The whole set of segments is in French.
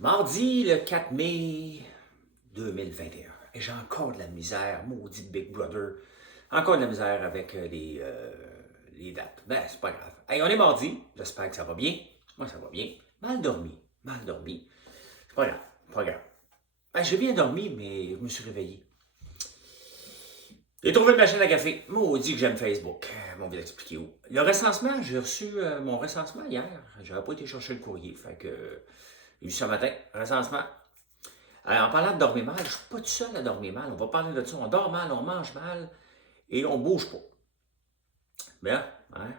Mardi, le 4 mai 2021. Et j'ai encore de la misère, maudit Big Brother. Encore de la misère avec les dates. Ben, c'est pas grave. Hey, on est mardi. J'espère que ça va bien. Moi, ça va bien. Mal dormi. Mal dormi. C'est pas grave. Pas grave. Ben, j'ai bien dormi, mais je me suis réveillé. J'ai trouvé une machine à café. Maudit que j'aime Facebook. On va l'expliquer où. Le recensement, j'ai reçu mon recensement hier. J'avais pas été chercher le courrier. Fait que j'ai vu ce matin. Recensement. En parlant de dormir mal, je ne suis pas tout seul à dormir mal. On va parler de ça. On dort mal, on mange mal et on ne bouge pas. Bien, hein?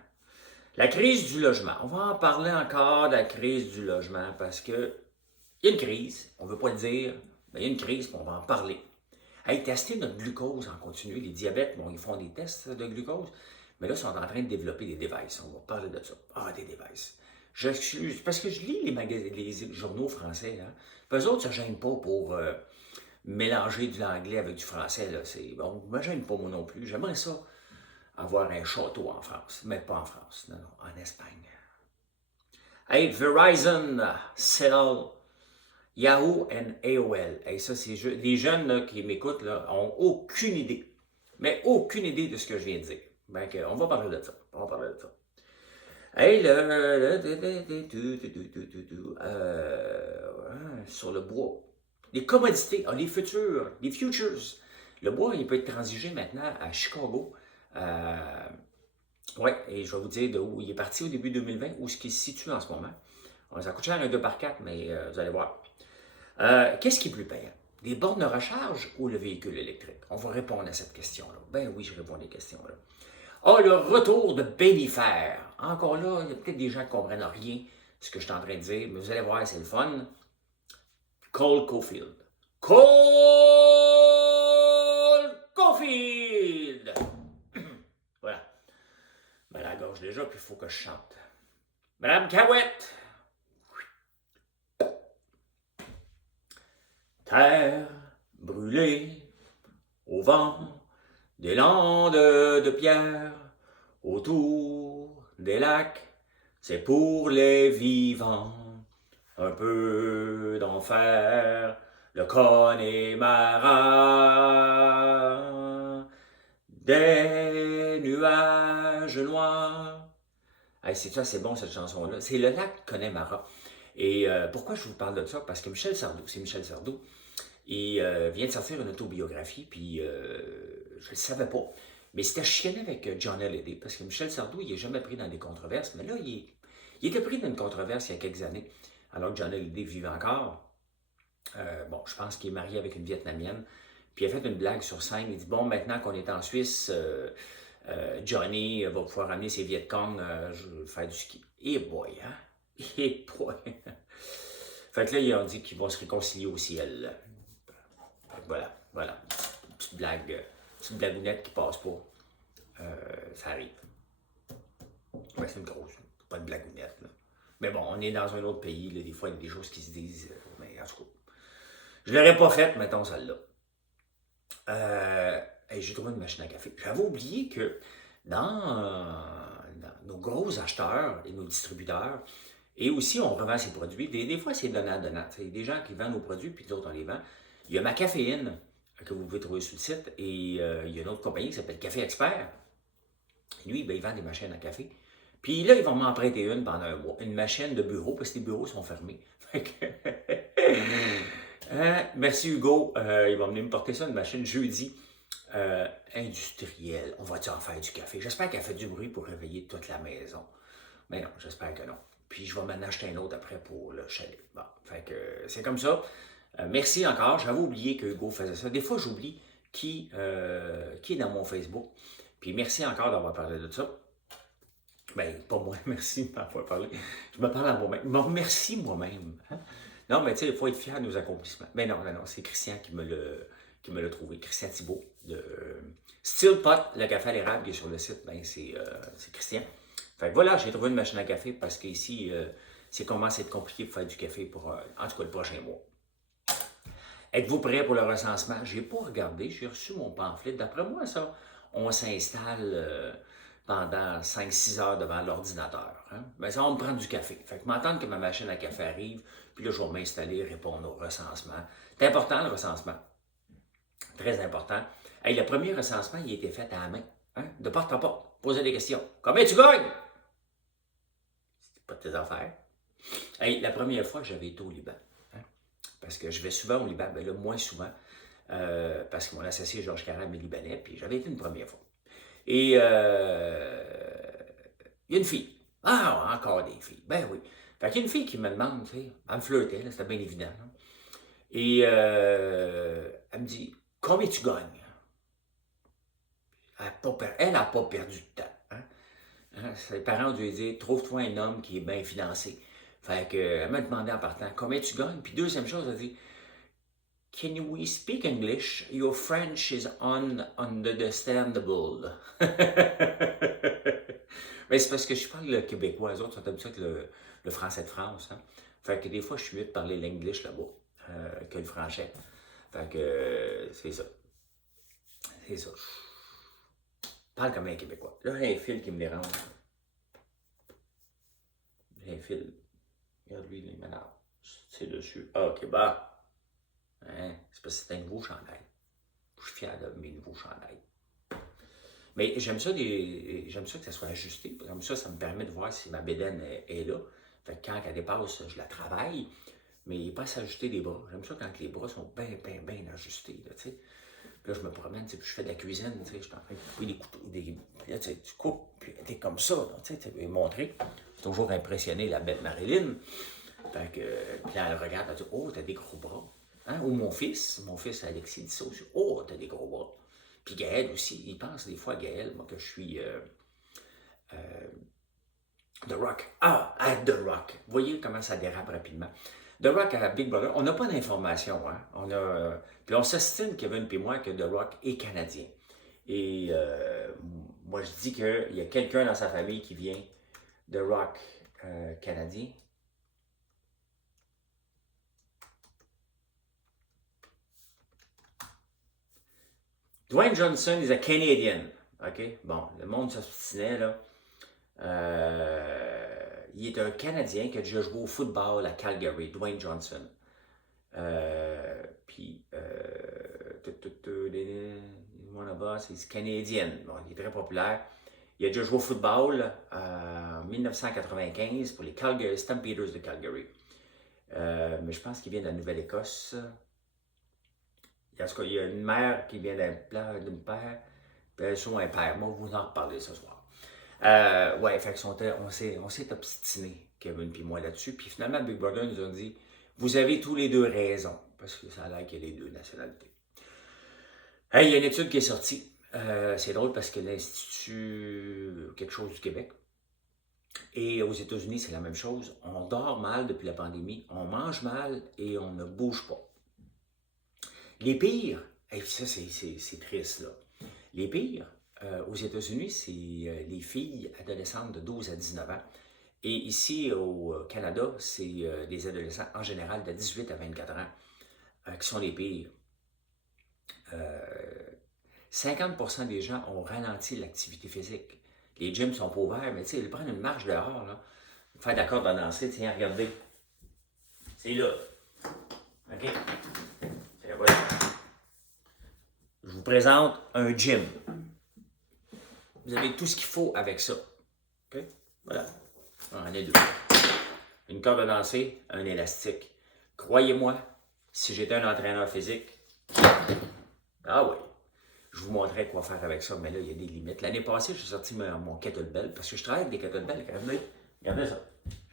La crise du logement. On va en parler encore de la crise du logement parce que il y a une crise, on ne veut pas le dire, mais il y a une crise, puis on va en parler. Hey, tester notre glucose en continu. Les diabètes, bon, ils font des tests de glucose, mais là, ils sont en train de développer des devices. On va parler de ça. Ah, des devices. J'excuse, parce que je lis les journaux français, hein. Puis eux autres, ça ne gêne pas pour mélanger de l'anglais avec du français. Là. Bon, je ne me gêne pas moi non plus. J'aimerais ça, avoir un château en France, mais pas en France, non, non, en Espagne. Hey, Verizon sell Yahoo and AOL. Hey, ça, c'est les jeunes là, qui m'écoutent n'ont aucune idée, mais aucune idée de ce que je viens de dire. Ben, on va parler de ça. On va parler de ça. Hey, sur le bois. Les commodités, les futurs, les futures. Le bois, il peut être transigé maintenant à Chicago. Oui, et je vais vous dire de où il est parti au début 2020, où est-ce qu'il se situe en ce moment. Ça coûte cher un 2x4, mais vous allez voir. Qu'est-ce qui est plus payant? Les bornes de recharge ou le véhicule électrique? On va répondre à cette question-là. Ben oui, je réponds à des questions-là. Ah, le retour de Bénifer. Encore là, il y a peut-être des gens qui ne comprennent rien de ce que je suis en train de dire, mais vous allez voir, c'est le fun. Cole Caulfield. Cole Caulfield! Voilà. Ben, la gorge déjà, puis il faut que je chante. Madame Cahouette. Terre brûlée au vent des landes de pierre autour des lacs, c'est pour les vivants. Un peu d'enfer, le Connemara, des nuages noirs. Hey, c'est ça, c'est bon cette chanson-là. C'est le lac Connemara. Et pourquoi je vous parle de ça? Parce que Michel Sardou, c'est Michel Sardou, il vient de sortir une autobiographie, puis je ne le savais pas. Mais c'était chicané avec John Hallyday, parce que Michel Sardou, il n'est jamais pris dans des controverses, mais là, il était pris dans une controverse il y a quelques années, alors que John Hallyday vivait encore. Bon, je pense qu'il est marié avec une Vietnamienne, puis il a fait une blague sur scène, il dit, bon, maintenant qu'on est en Suisse, Johnny va pouvoir amener ses Vietcong faire du ski. Et boy, hein? Et boy! Fait que là, ils ont dit qu'ils vont se réconcilier au ciel. Voilà, voilà. Petite blagounette qui passe pas. Ça arrive. Ouais, c'est une grosse, pas de blagounette, là. Mais bon, on est dans un autre pays, là, des fois, il y a des choses qui se disent, mais en tout cas. Je l'aurais pas faite, mettons, celle-là. Hey, j'ai trouvé une machine à café. J'avais oublié que dans nos gros acheteurs et nos distributeurs, et aussi on revend ses produits, des fois c'est donnant-donnant. Il y a des gens qui vendent nos produits, puis d'autres on les vend. Il y a ma caféine que vous pouvez trouver sur le site, et il y a une autre compagnie qui s'appelle Café Expert. Et lui, ben, il vend des machines à café. Puis là, ils vont m'en prêter une pendant un mois. Une machine de bureau, parce que les bureaux sont fermés. Merci Hugo. Il va venir me porter ça, une machine jeudi. Industrielle. On va-tu en faire du café? J'espère qu'elle fait du bruit pour réveiller toute la maison. Mais non, j'espère que non. Puis je vais m'en acheter un autre après pour le chalet. Bon, fait que c'est comme ça. Merci encore. J'avais oublié que Hugo faisait ça. Des fois, j'oublie qui est dans mon Facebook. Puis merci encore d'avoir parlé de ça. Ben, pas moi, merci de m'avoir parlé. Je me parle à moi-même. Je me remercie moi-même. Hein? Non, mais tu sais, il faut être fier de nos accomplissements. Mais non, non, non, c'est Christian qui me l'a trouvé. Christian Thibault de Still Pot, le café à l'érable qui est sur le site, ben c'est Christian. Fait que voilà, j'ai trouvé une machine à café parce qu'ici, c'est commence à être compliqué de faire du café pour, en tout cas, le prochain mois. Êtes-vous prêts pour le recensement? Je n'ai pas regardé, j'ai reçu mon pamphlet. D'après moi, ça, on s'installe pendant 5-6 heures devant l'ordinateur. Hein? Ben, ça va me prendre du café. Fait que m'attendre que ma machine à café arrive, puis là, je vais m'installer, répondre au recensement. C'est important, le recensement. Très important. Hey, le premier recensement, il a été fait à la main, hein? De porte en porte. Poser des questions. Combien tu gagnes? C'est pas de tes affaires. Hey, la première fois, j'avais été au Liban. Hein? Parce que je vais souvent au Liban, ben là, moins souvent. Parce que mon associé Georges Caram est libanais, puis j'avais été une première fois. Et il y a une fille. Ah, encore des filles. Ben oui. Fait qu'il y a une fille qui me demande, tu sais, elle me flirtait, c'était bien évident. Là. Et elle me dit, combien tu gagnes? Elle n'a pas perdu de temps. Hein? Hein? Ses parents ont dû lui dire, trouve-toi un homme qui est bien financé. Fait que, elle m'a demandé en partant, combien tu gagnes? Puis deuxième chose, elle a dit, can we speak English? Your French is ununderstandable. Mais c'est parce que je parle le québécois, les autres sont habitués avec le français de France. Hein? Fait que des fois, je suis mieux de parler l'anglais là-bas que le français. Fait que c'est ça. C'est ça. Je parle comme un Québécois. Là, il y a un fil qui me dérange. J'ai un fil. Regarde lui, il m'énerve. C'est dessus. Ah, ok, bah. Hein? C'est parce que c'est un nouveau chandail. Je suis fier de mes nouveaux chandails. Mais j'aime ça que ça soit ajusté. Comme ça me permet de voir si ma bédaine est là. Fait que quand elle dépasse, je la travaille. Mais il n'est pas à s'ajuster les bras. J'aime ça quand les bras sont bien ajustés. Là, puis là, je me promène, puis je fais de la cuisine. Je suis en train de couper des couteaux. Puis là, tu coupes, puis t'es comme ça. Tu veux montrer. J'ai toujours impressionné la belle Marilyn. Fait que, puis là, elle regarde, elle dit, oh, t'as des gros bras. Hein? Ou mon fils Alexis dit ça aussi. Oh, t'as des gros bras. Puis Gaël aussi, il pense des fois à Gaël, moi, que je suis The Rock. Ah, à The Rock. Vous voyez comment ça dérape rapidement. The Rock à Big Brother, on n'a pas d'informations. Hein? Puis on s'estime, Kevin et moi, que The Rock est canadien. Et moi, je dis qu'il y a quelqu'un dans sa famille qui vient The Rock canadien. Dwayne Johnson is a Canadian. OK? Bon, le monde s'obstinait, là. Il est un Canadien qui a déjà joué au football à Calgary, Dwayne Johnson. Puis, one of us is Canadian. Bon, il est très populaire. Il a déjà joué au football en 1995 pour les Calgary Stampeders de Calgary. Mais je pense qu'il vient de la Nouvelle-Écosse. En tout cas, il y a une mère qui vient d'une père, puis elle est un père. Moi, vous en reparlez ce soir. Ouais, fait on s'est obstiné, Kevin et moi, là-dessus. Puis finalement, Big Brother nous a dit, vous avez tous les deux raison, parce que ça a l'air qu'il y a les deux nationalités. Hey, il y a une étude qui est sortie. C'est drôle parce que l'Institut quelque chose du Québec, et aux États-Unis, c'est la même chose. On dort mal depuis la pandémie, on mange mal et on ne bouge pas. Les pires, et ça c'est triste là, les pires aux États-Unis, c'est les filles adolescentes de 12 à 19 ans. Et ici au Canada, c'est les adolescents en général de 18 à 24 ans qui sont les pires. 50% des gens ont ralenti l'activité physique. Les gyms sont pas ouverts, mais tu sais, ils prennent une marche dehors, là. Faire de la corde à danser, tiens, regardez. C'est là. OK? Voilà. Je vous présente un gym. Vous avez tout ce qu'il faut avec ça. OK? Voilà. On en a deux. Une corde à danser, un élastique. Croyez-moi, si j'étais un entraîneur physique, ah oui, je vous montrerais quoi faire avec ça, mais là, il y a des limites. L'année passée, j'ai sorti mon kettlebell, parce que je travaille avec des kettlebells. Regardez ça.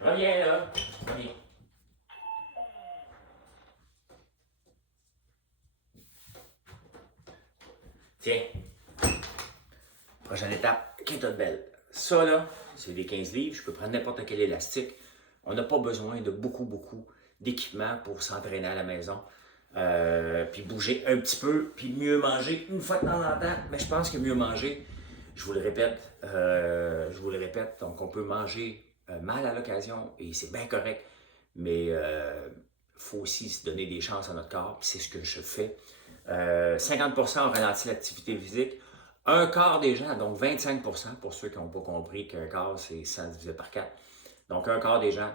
Je reviens là. Je reviens. Tiens, prochaine étape, kettlebell. Ça, là, c'est des 15 livres. Je peux prendre n'importe quel élastique. On n'a pas besoin de beaucoup d'équipement pour s'entraîner à la maison. Puis bouger un petit peu, puis mieux manger une fois de temps en temps. Mais je pense que mieux manger, je vous le répète, donc on peut manger mal à l'occasion et c'est bien correct. Mais il faut aussi se donner des chances à notre corps, puis c'est ce que je fais. 50% ont ralenti l'activité physique, Un quart des gens, donc 25%, pour ceux qui n'ont pas compris qu'un quart, c'est 100 divisé par 4. Donc, un quart des gens,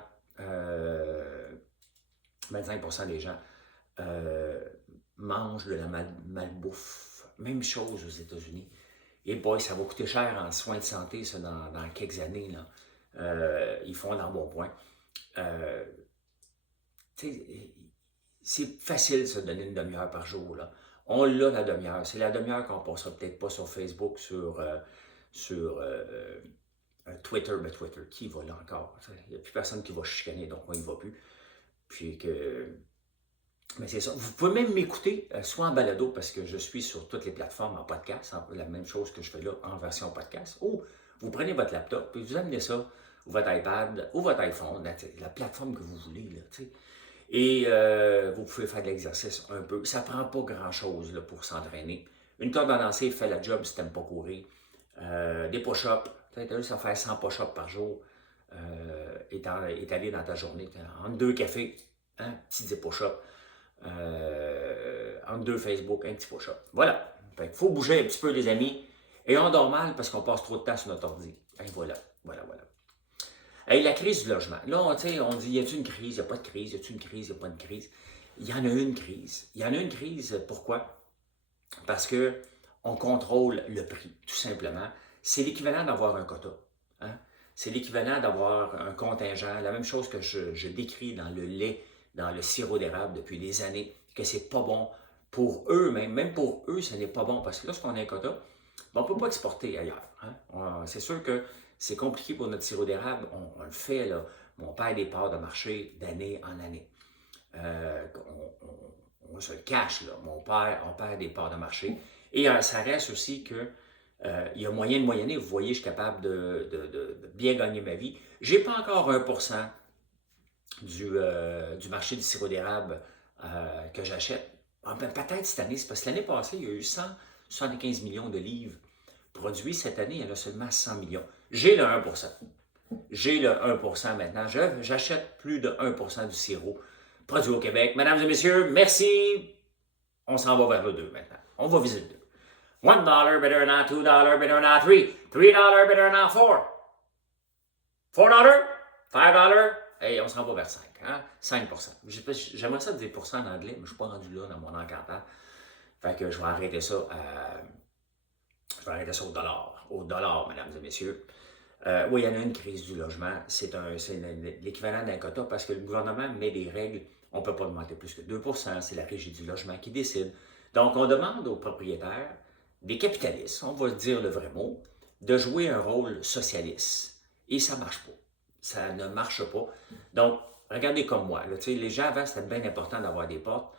25% des gens mangent de la malbouffe. Même chose aux États-Unis. Et boy, ça va coûter cher en soins de santé, ça, dans quelques années. Là. Ils font dans bon point. C'est facile, ça, de donner une demi-heure par jour. Là. On l'a, la demi-heure. C'est la demi-heure qu'on ne passera peut-être pas sur Facebook, sur Twitter. Mais Twitter, qui va là encore? Il n'y a plus personne qui va chicaner, donc on n'y va plus. Puis que... Mais c'est ça. Vous pouvez même m'écouter, soit en balado, parce que je suis sur toutes les plateformes en podcast, la même chose que je fais là en version podcast, ou vous prenez votre laptop, puis vous amenez ça, ou votre iPad, ou votre iPhone, la plateforme que vous voulez, là, tu sais. Et vous pouvez faire de l'exercice un peu. Ça ne prend pas grand-chose là, pour s'entraîner. Une corde à lancer fait la job si tu n'aimes pas courir. Des push-ups, tu as juste à faire 100 push-ups par jour, étalé dans ta journée. Entre 2 cafés, hein, petit 10 push-ups. Entre 2 Facebook, un petit push-up. Voilà. Il faut bouger un petit peu, les amis. Et on dort mal parce qu'on passe trop de temps sur notre ordi. Et voilà. Et la crise du logement. Là, on dit, y a-t-il une crise? Il n'y a pas de crise. Y a-t-il une crise? Il n'y a pas de crise. Il y en a une crise. Il y en a une crise, pourquoi? Parce qu'on contrôle le prix, tout simplement. C'est l'équivalent d'avoir un quota. Hein? C'est l'équivalent d'avoir un contingent. La même chose que je décris dans le lait, dans le sirop d'érable depuis des années, que c'est pas bon pour eux, même pour eux, ce n'est pas bon. Parce que lorsqu'on a un quota, on ne peut pas exporter ailleurs. Hein? C'est sûr que c'est compliqué pour notre sirop d'érable. On le fait, là. On perd des parts de marché d'année en année. On se le cache, là. On perd des parts de marché. Et ça reste aussi que il y a moyen de moyenner. Vous voyez, je suis capable de bien gagner ma vie. Je n'ai pas encore 1% du marché du sirop d'érable que j'achète. Peut-être cette année, c'est parce que l'année passée, il y a eu 175 millions de livres produits. Cette année, il y en a seulement 100 millions. J'ai le 1%. J'ai le 1% maintenant. J'achète plus de 1% du sirop produit au Québec. Mesdames et messieurs, merci. On s'en va vers le 2 maintenant. On va viser le 2. $1 better than $2 better than $3. $3 better than $4. $4? $5? Et on s'en va vers 5. Hein? 5%. J'aimerais ça 10% en anglais, mais je ne suis pas rendu là dans mon encantant. Fait que je vais arrêter ça au dollar. Au dollar, mesdames et messieurs. Oui, il y en a une crise du logement. C'est l'équivalent d'un quota parce que le gouvernement met des règles. On ne peut pas augmenter plus que 2%. C'est la Régie du logement qui décide. Donc, on demande aux propriétaires, des capitalistes, on va dire le vrai mot, de jouer un rôle socialiste. Et ça ne marche pas. Ça ne marche pas. Donc, regardez comme moi. Là, les gens avant, c'était bien important d'avoir des portes.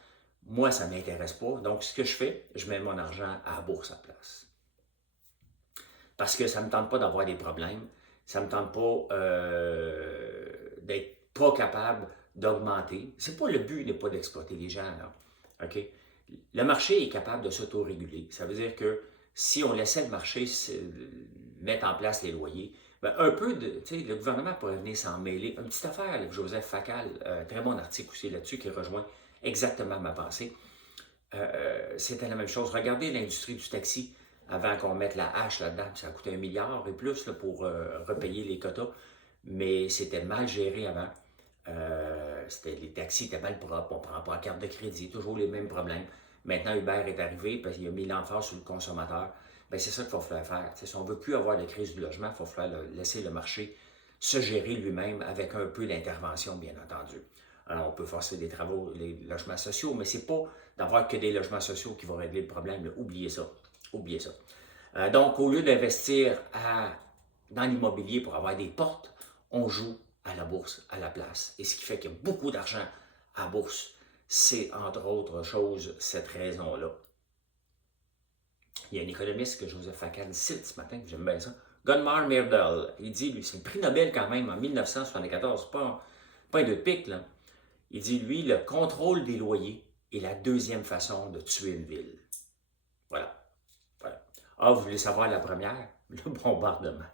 Moi, ça ne m'intéresse pas. Donc, ce que je fais, je mets mon argent à la bourse à la place. Parce que ça ne me tente pas d'avoir des problèmes. Ça ne me tente pas d'être pas capable d'augmenter. C'est pas le but n'est pas d'exploiter les gens. Là. OK? Le marché est capable de s'autoréguler. Ça veut dire que si on laissait le marché mettre en place les loyers, ben le gouvernement pourrait venir s'en mêler. Une petite affaire avec Joseph Facal, très bon article aussi là-dessus qui rejoint exactement ma pensée. C'était la même chose. Regardez l'industrie du taxi avant qu'on mette la hache là-dedans. Ça a coûté 1 milliard et plus là, pour repayer les quotas. Mais c'était mal géré avant. Les taxis étaient mal propres, on ne prend pas la carte de crédit, toujours les mêmes problèmes. Maintenant, Uber est arrivé parce qu'il a mis l'emphase sur le consommateur. Bien, c'est ça qu'il va falloir faire. Si on ne veut plus avoir de crise du logement, il va falloir laisser le marché se gérer lui-même avec un peu d'intervention, bien entendu. Alors, on peut forcer des travaux, les logements sociaux, mais ce n'est pas d'avoir que des logements sociaux qui vont régler le problème. Là. Oubliez ça. Oubliez ça. Donc, au lieu d'investir dans l'immobilier pour avoir des portes, on joue à la bourse à la place. Et ce qui fait qu'il y a beaucoup d'argent à la bourse, c'est entre autres choses cette raison-là. Il y a un économiste que Joseph Facal cite ce matin, j'aime bien ça, Gunnar Myrdal. Il dit, lui, c'est le prix Nobel quand même en 1974, pas un deux de pique, là. Il dit, lui, le contrôle des loyers est la deuxième façon de tuer une ville. Voilà. Ah, vous voulez savoir la première? Le bombardement.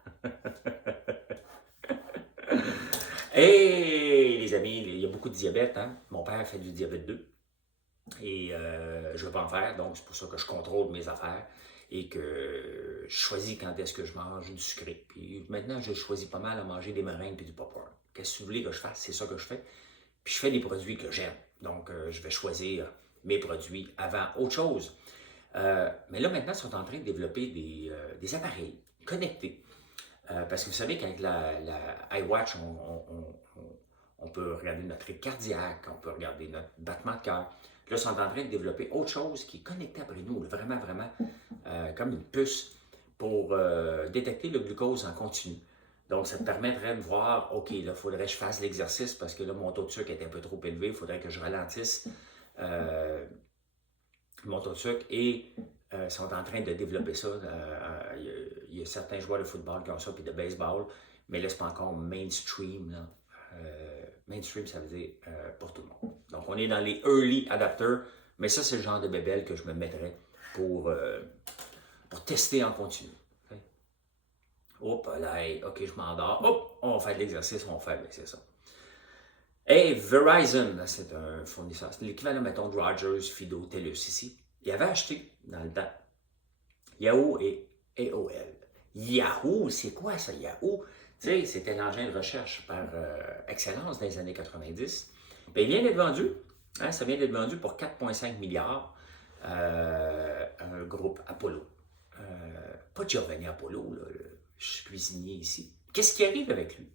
Et les amis, il y a beaucoup de diabète. Hein? Mon père fait du diabète 2. Et je ne veux pas en faire, donc c'est pour ça que je contrôle mes affaires. et que je choisis quand est-ce que je mange du sucré. Puis maintenant, je choisis pas mal à manger des meringues et du popcorn. Qu'est-ce que vous voulez que je fasse? C'est ça que je fais. Puis je fais des produits que j'aime. Donc, je vais choisir mes produits avant autre chose. Mais là, maintenant, ils sont en train de développer des appareils connectés. Parce que vous savez qu'avec la iWatch, on peut regarder notre rythme cardiaque, on peut regarder notre battement de cœur. Là, ils sont en train de développer autre chose qui est connecté après nous, vraiment, vraiment, comme une puce pour détecter le glucose en continu. Donc, ça te permettrait de voir, OK, là, il faudrait que je fasse l'exercice parce que là, mon taux de sucre est un peu trop élevé, il faudrait que je ralentisse mon taux de sucre et ils sont en train de développer ça. Il y a certains joueurs de football qui ont ça, puis de baseball, mais là, c'est pas encore mainstream. Là. Mainstream, ça veut dire pour tout le monde. Donc, on est dans les early adapters, mais ça, c'est le genre de bébelle que je me mettrais pour tester en continu. Okay? Hop, là, hey, OK, je m'endors. Hop, on va faire de l'exercice, on va faire, c'est ça. Hey, Verizon, c'est un fournisseur, c'est l'équivalent, mettons, de Rogers, Fido, TELUS ici. Il avait acheté, dans le temps, Yahoo et AOL. Yahoo, c'est quoi ça, Yahoo? Tu sais, c'était l'engin de recherche par excellence dans les années 90. Bien, il vient d'être vendu, hein, ça vient d'être vendu pour 4,5 milliards à un groupe Apollo. Pas Giovanni Apollo, là, le cuisinier ici. Qu'est-ce qui arrive avec lui?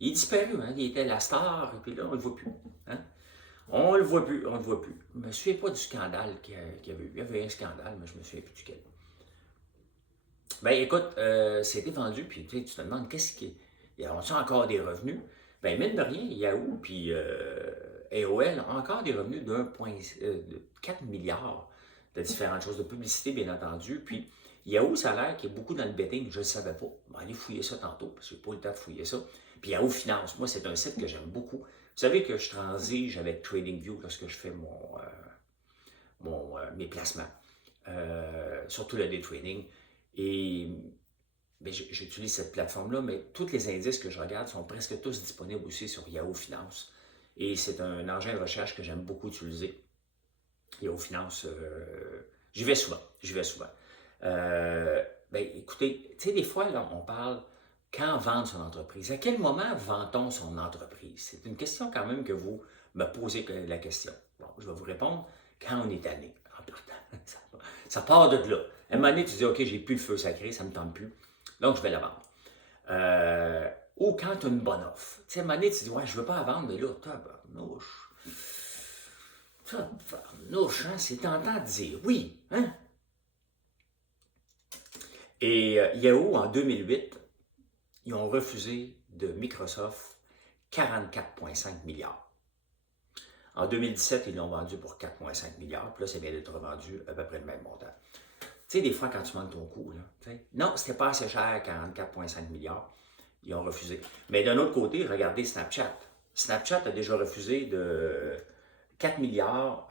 Il est disparu, hein? Il était la star, et puis là, on ne le voit plus. Hein? On ne le voit plus, on ne le voit plus. Je ne me souviens pas du scandale qu'il y avait eu. Il y avait un scandale, mais je ne me souviens plus duquel. Ben écoute, c'était vendu, puis tu te demandes, qu'est-ce qui... Y a-t-il encore des revenus? Ben mine de rien, Yahoo puis AOL ont encore des revenus de 4 milliards de différentes choses, de publicité bien entendu, puis Yahoo, ça a l'air qu'il y a beaucoup dans le betting, je ne le savais pas. Je vais aller fouiller ça tantôt, parce que je n'ai pas eu le temps de fouiller ça. Puis Yahoo Finance, moi, c'est un site que j'aime beaucoup. Vous savez que je transige avec TradingView lorsque je fais mes placements, surtout le day trading. Et ben, j'utilise cette plateforme-là, mais tous les indices que je regarde sont presque tous disponibles aussi sur Yahoo Finance. Et c'est un engin de recherche que j'aime beaucoup utiliser. Yahoo Finance, j'y vais souvent. Ben, écoutez, tu sais, des fois, là, on parle quand vendre son entreprise. À quel moment vend-on son entreprise? C'est une question quand même que vous me posez la question. Bon, je vais vous répondre quand on est tanné. En partant, ça part de là. À un moment donné, tu dis, OK, j'ai plus le feu sacré, ça ne me tente plus, donc je vais la vendre. Ou quand tu as une bonne offre. Tu sais, à un moment donné, tu dis, ouais, je ne veux pas la vendre, mais là, tabarnouche, hein, c'est tentant de dire oui, hein? Et Yahoo, en 2008, ils ont refusé de Microsoft 44,5 milliards. En 2017, ils l'ont vendu pour 4,5 milliards, puis là, ça vient d'être revendu à peu près le même montant. Tu sais, des fois, quand tu manques ton coup, là, non, c'était pas assez cher, 44,5 milliards. Ils ont refusé. Mais d'un autre côté, regardez Snapchat. Snapchat a déjà refusé de 4 milliards.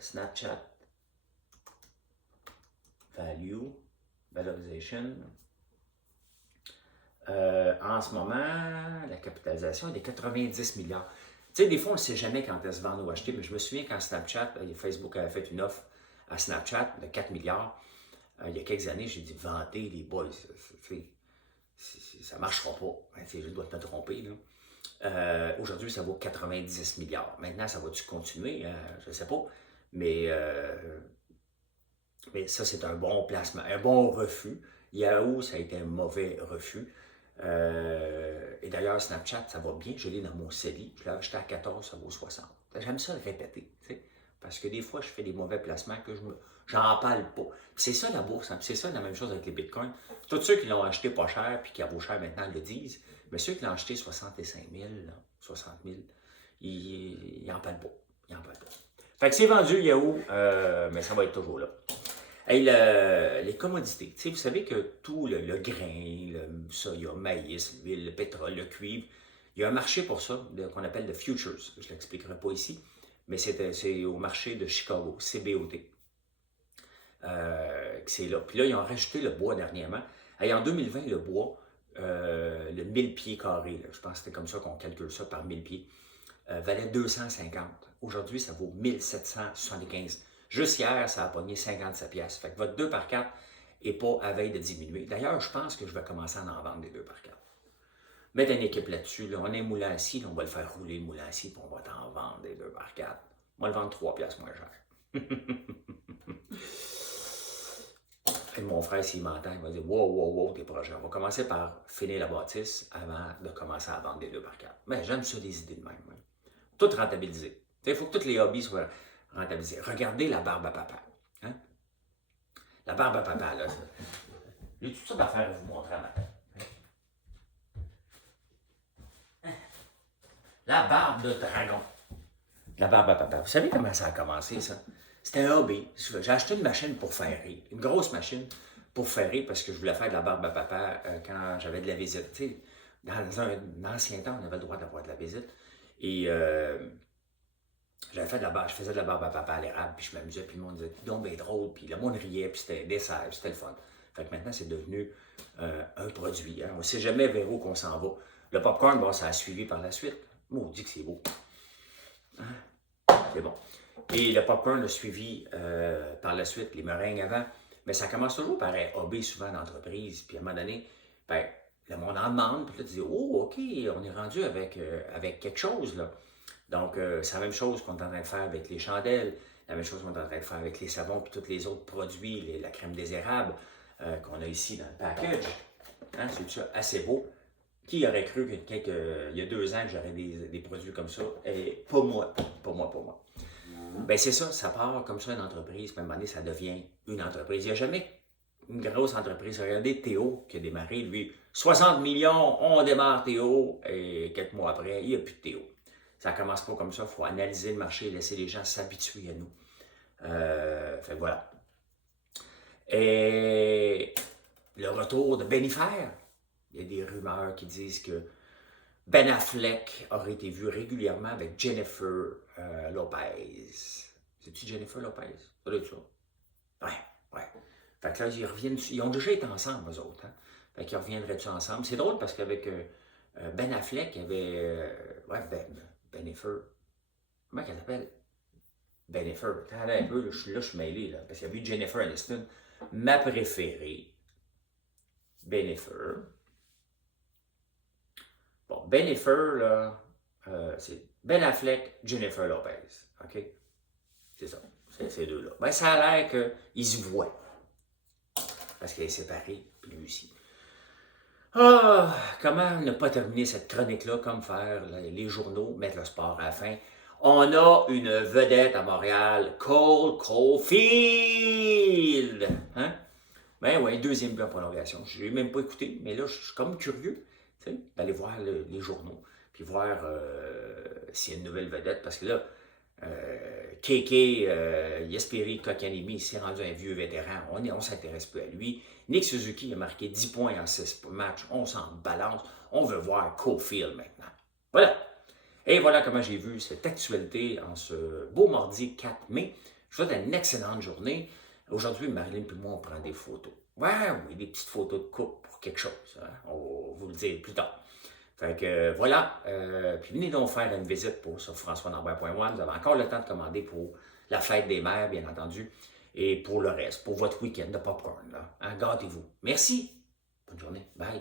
Snapchat valorization. En ce moment, la capitalisation est de 90 milliards. Tu sais, des fois, on ne sait jamais quand elles se vendent ou acheter, mais je me souviens quand Snapchat, Facebook avait fait une offre à Snapchat de 4 milliards. Il y a quelques années, j'ai dit, ventez les boys, ça ne marchera pas. Je dois te tromper. Aujourd'hui, ça vaut 90 milliards. Maintenant, ça va-tu continuer? Je ne sais pas. Mais ça, c'est un bon placement, un bon refus. Yahoo, ça a été un mauvais refus. Et d'ailleurs, Snapchat, ça va bien. Je l'ai dans mon CELI. Je l'ai acheté à 14, ça vaut 60. J'aime ça le répéter, parce que des fois, je fais des mauvais placements que j'en parle pas. C'est ça la bourse, hein? C'est ça la même chose avec les bitcoins. Tous ceux qui l'ont acheté pas cher puis qui a vaut cher maintenant le disent, mais ceux qui l'ont acheté 65 000, 60 000, ils n'en parlent pas. Fait que c'est vendu Yahoo, mais ça va être toujours là. Hey, les commodités. Vous savez que tout le grain, le soya, le maïs, l'huile, le pétrole, le cuivre, il y a un marché pour ça qu'on appelle le futures. Je ne l'expliquerai pas ici, mais c'est au marché de Chicago, CBOT. C'est là. Puis là, ils ont rajouté le bois dernièrement. Et en 2020, le bois, le 1000 pieds carrés, là, je pense que c'était comme ça qu'on calcule ça par 1000 pieds, valait 250. Aujourd'hui, ça vaut 1775. Juste hier, ça a pogné 57 pièces. Fait que votre 2 par 4 n'est pas à veille de diminuer. D'ailleurs, je pense que je vais commencer à en vendre des 2 par 4. Mettre une équipe là-dessus. Là. On a un moulin à scie, on va le faire rouler, le moulin à scie, puis on va t'en vendre des 2 par 4. On va le vendre 3 pièces moins cher. Et mon frère, s'il m'entend, il va dire wow, wow, wow, tes projets. On va commencer par finir la bâtisse avant de commencer à vendre des 2 par 4. Mais j'aime ça, des idées de même. Hein. Tout rentabiliser. Il faut que tous les hobbies soient rentabilisés. Regardez la barbe à papa. Hein? La barbe à papa, là. J'ai tout ça d'affaires à vous montrer à matin. La barbe de dragon. La barbe à papa. Vous savez comment ça a commencé, ça? C'était un hobby. J'ai acheté une machine pour faire rire. Une grosse machine pour faire rire parce que je voulais faire de la barbe à papa quand j'avais de la visite. Tu sais, dans un ancien temps, on avait le droit d'avoir de la visite. Et j'avais fait de la barbe, je faisais de la barbe à papa à l'érable, puis je m'amusais, puis le monde disait, donc bien drôle, puis le monde riait, puis c'était dessert, puis c'était le fun. Fait que maintenant, c'est devenu un produit. Hein. On ne sait jamais vers où qu'on s'en va. Le popcorn, bon, ça a suivi par la suite. Maudit que c'est beau. Hein? C'est bon. Et le popcorn a suivi par la suite, les meringues avant. Mais ça commence toujours par un hobby souvent d'entreprise. Puis à un moment donné, ben, le monde en demande. Puis là, tu dis, oh, OK, on est rendu avec quelque chose, là. Donc, c'est la même chose qu'on est en train de faire avec les chandelles, la même chose qu'on est en train de faire avec les savons, puis tous les autres produits, la crème des érables qu'on a ici dans le package. Hein, c'est ça, assez beau. Qui aurait cru il y a 2 ans que j'aurais des produits comme ça? Et pas moi, pas moi. Ben c'est ça, ça part comme ça une entreprise, puis à un moment donné, ça devient une entreprise. Il n'y a jamais une grosse entreprise. Regardez Théo qui a démarré, lui, 60 millions, on démarre Théo, et quelques mois après, il n'y a plus de Théo. Ça ne commence pas comme ça, il faut analyser le marché et laisser les gens s'habituer à nous. Fait que voilà. Et le retour de Bennifer. Il y a des rumeurs qui disent que Ben Affleck aurait été vu régulièrement avec Jennifer Lopez. C'est-tu Jennifer Lopez? Ça doit être ça. Ouais. Fait que là, ils reviennent, ils ont déjà été ensemble, eux autres. Hein? Fait qu'ils reviendraient-tu ensemble? C'est drôle parce qu'avec Ben Affleck, il y avait... Bennifer. Comment elle s'appelle? Bennifer. Attendez un peu, là, je suis mêlé, là. Parce qu'il y a eu Jennifer Aniston, ma préférée. Bennifer. Bon, Bennifer, là, c'est Ben Affleck, Jennifer Lopez. OK? C'est ça. C'est ces deux-là. Ben, ça a l'air qu'ils se voient. Parce qu'elle est séparée, puis lui aussi. Ah, comment ne pas terminer cette chronique-là comme faire les journaux, mettre le sport à la fin? On a une vedette à Montréal, Cole Caulfield. Hein? Ben oui, 2e but en prolongation. Je ne l'ai même pas écouté, mais là, je suis comme curieux d'aller voir les journaux, puis voir s'il y a une nouvelle vedette, parce que là, Keke Jesperi Kotkaniemi s'est rendu un vieux vétéran, on ne s'intéresse plus à lui. Nick Suzuki a marqué 10 points en 6 matchs, on s'en balance, on veut voir Caulfield maintenant. Voilà. Et voilà comment j'ai vu cette actualité en ce beau mardi 4 mai. Je vous souhaite une excellente journée. Aujourd'hui, Marilyn et moi, on prend des photos. Ouais, oui, des petites photos de couple pour quelque chose. Hein? On va vous le dire plus tard. Fait que voilà. Puis venez donc faire une visite sur françoisnambert.one. Vous avez encore le temps de commander pour la fête des mères, bien entendu. Et pour le reste, pour votre week-end de popcorn. Hein? Gâtez-vous. Merci. Bonne journée. Bye.